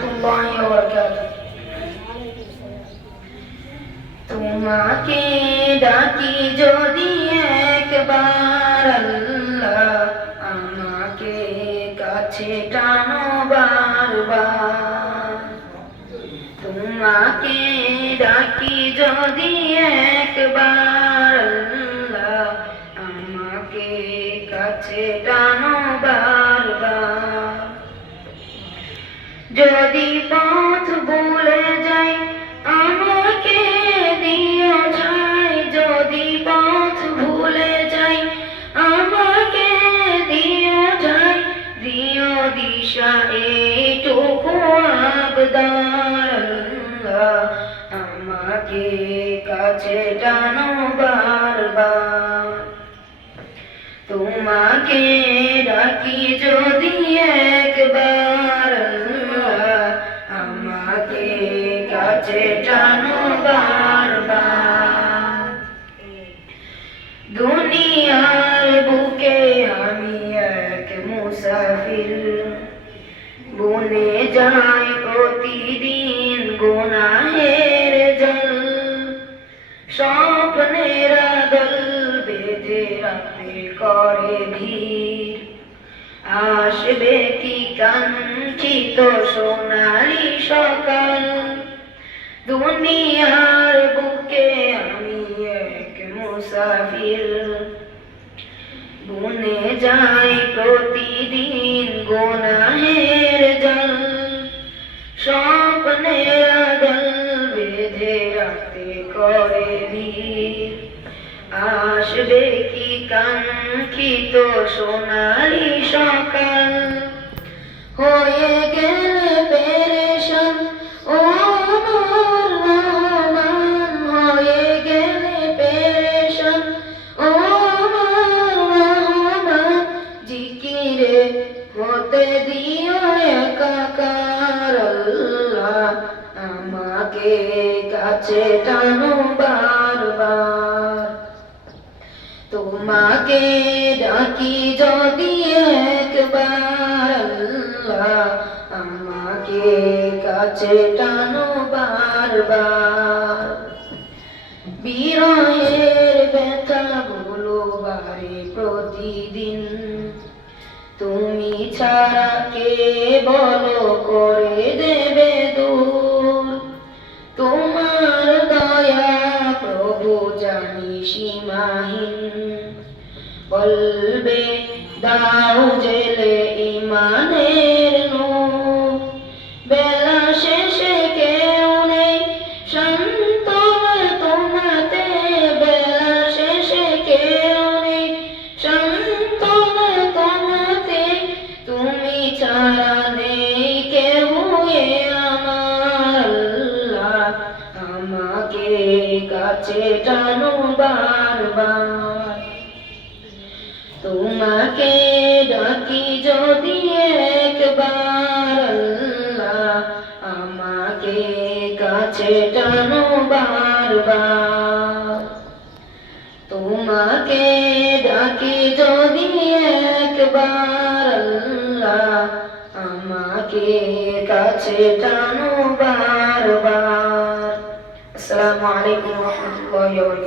রহমতুল্লাহি ওয়া বারাকাতুহু। তোমাকে ডাকি যদি একবার আল্লাহ, আমাকে কাছে টানো বারবার। তোমাকে ডাকি যদি একবার আল্লাহ, আমাকে কাছে টানো বারবার। যদি পথ ভুলে যাই আমাকে দিও ঠাই, যদি পথ ভুলে যাই আমাকে দিও ঠাই, দিও দিশা এইটুকু আবদার আল্লাহ, আমাকে কাছে টানো বারবার। তোমাকে ডাকি যদি একবার আল্লাহ, আমাকে কাছে টানো বারবার। দুনিয়ার বুকে আমি এক মুসাফির, বনে যাই প্রতিদিন গুনাহের জল। স্বপ্নের দল বেঁধে রাতে করে ভিড়, আসবে কি কাঙ্ক্ষিত সোনালি সকাল। দুনিয়ার বুকে আমি এক মুসাফির, বনে যাই প্রতিদিন গুনাহের জল। স্বপ্নের দল বেঁধে রাতে করে ভিড়, আসবে কি কাঙ্ক্ষিত সোনালি সকাল। হয়ে গেলে পেরেশান ও আমার রহমান, হয়ে গেলে পেরেশান ও আমার রহমান। জিকিরে হতে দিও একাকার আল্লাহ, আমাকে কাছে টানো বারবার। তোমাকে ডাকি যদি একবার আল্লাহ, আমাকে কাছে টানো বারবার। বিরহের ব্যথাগুলো বাড়ে প্রতিদিন, তুমি ছাড়া কে বলো করে দেবে দূর। তোমার দয়া প্রভু জানি সীমাহীন, বলবে দাও জেলে ইমানের নূর। বেলা শেষে কেউ নেই সান্ত্বনা তোমাতে, বেলা শেষে কেউ নেই সান্ত্বনা তোমাতে। তুমি ছাড়া নেই কেউ এ আমার আল্লাহ, আমাকে কাছে টানো বারবার। তোমাকে ডাকি যদি একবার আল্লাহ, আমাকে কাছে টানো বারবার। তোমাকে ডাকি যদি একবার আল্লাহ, আমাকে কাছে টানো বারবার। আসসালামু আলাইকুম ওয়া রাহমাতুল্লাহি ওয়া বারাকাতুহু।